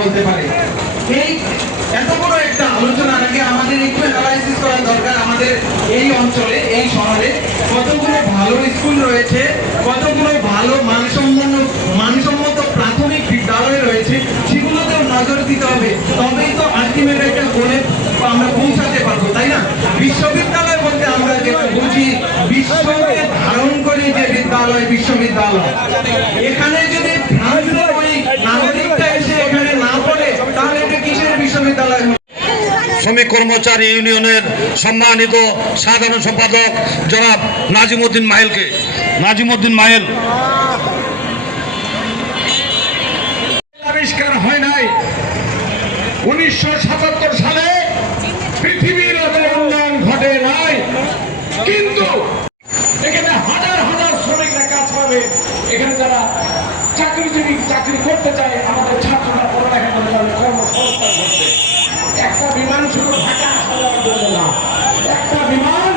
বলতে পারে। এই এত বড় একটা আলোচনার আগে আমাদের একটু অ্যানালাইসিস করা দরকার আমাদের এই অঞ্চলে, এই শহরে। কতগুলো ভালো স্কুল রয়েছে, কতগুলো ভালো মানসম্মত মানসম্মত প্রাথমিক বিদ্যালয় রয়েছে, সেগুলোতেও নজর দিতে হবে। তবেই তো আলটিমেট একটা গোলে আমরা পৌঁছাতে পারব, তাই না? বিশ্ববিদ্যালয় বলতে আমরা যে বুঝি, বিশ্বকে ধারণ করে যে বিদ্যালয়, বিশ্ববিদ্যালয়। এখানে যদি ভ্রান্ত শ্রমিক কর্মচারী ইউনিয়নের সম্মানিত সাধারণ সম্পাদক জনাব নাজিমুদ্দিন মাইলকে নাজিমুদ্দিন মাইল আবিষ্কার হয় নাই। উনিশশো সাতাত্তর সালে পৃথিবীর উন্নয়ন ঘটে নাই। কিন্তু এখানে হাজার হাজার শ্রমিকরা কাজ পাবে এখানে যারা চাকরিজীবী, চাকরি করতে চায়, আমাদের ছাত্ররা পড়ালেখা করে তাদের কর্মসংস্থান করছে একটা বিমান শুধু ঢাকা আসা যাওয়ার জন্য না একটা বিমান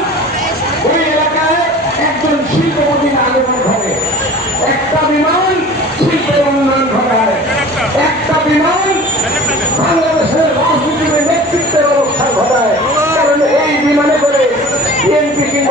ওই এলাকায় একজন শিল্পপতি আগমন ঘটে একটা বিমান শিল্পের উন্নয়ন ঘটায় একটা বিমান বাংলাদেশের রাজনীতিতে নেতৃত্বের অবস্থান ঘটায় কারণ এই বিমানে করে বিএনপি কিংবা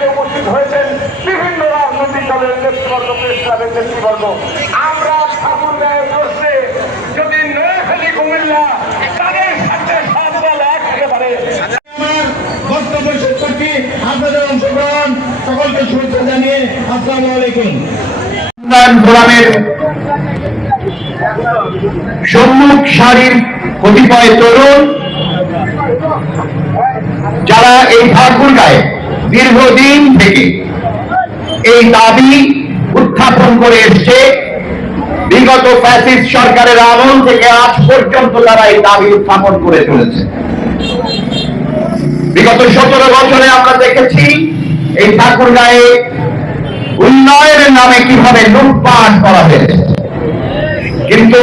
এখানে উপস্থিত হয়েছেন বিভিন্ন রাজনৈতিক দলের নেতৃবর্গ প্রেস ক্লাবের নেতৃবর্গ। আমরা ঠাকুর ঠাকুরগাঁয়ের প্রশ্নে যদি নোয়াখালী কুমিল্লা তাদের সাথে সব দল এক হতে পারে। বক্তব্য শেষ করছি। আপনাদের অংশগ্রহণ সকলকে শুভেচ্ছা জানিয়ে আসসালামু আলাইকুম। ফোরামের সম্মুখ সারির কতিপয় তরুণ যারা এই ঠাকুরগাঁয়ে দীর্ঘদিন থেকে এই দাবি উত্থাপন করে এসছে। বিগত ফ্যাসিস্ট সরকারের আমল থেকে আজ পর্যন্ত তারা এই দাবি উত্থাপন করে চলেছে। বিগত সতেরো বছরে আমরা দেখেছি এই ঠাকুরগাঁয়ে উন্নয়নের নামে কীভাবে লুটপাট করা হয়েছে। কিন্তু